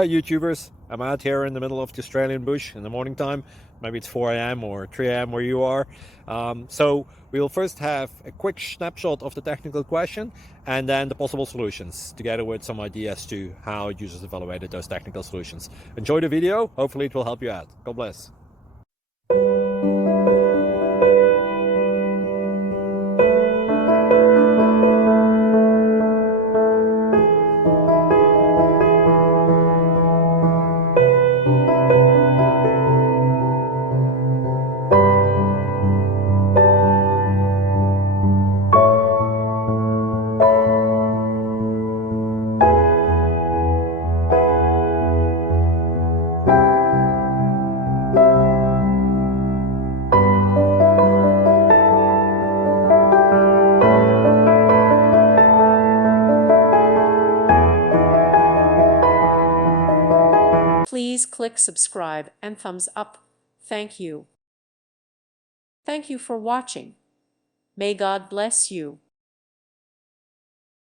Hey YouTubers, I'm out here in the middle of the Australian bush in the morning time. Maybe it's 4 a.m. or 3 a.m. where you are. So we'll first have a quick snapshot of the technical question and then the possible solutions, together with some ideas to how users evaluated those technical solutions. Enjoy the video, hopefully it will help you out. God bless. Please click subscribe and thumbs up. Thank you. Thank you for watching. May God bless you.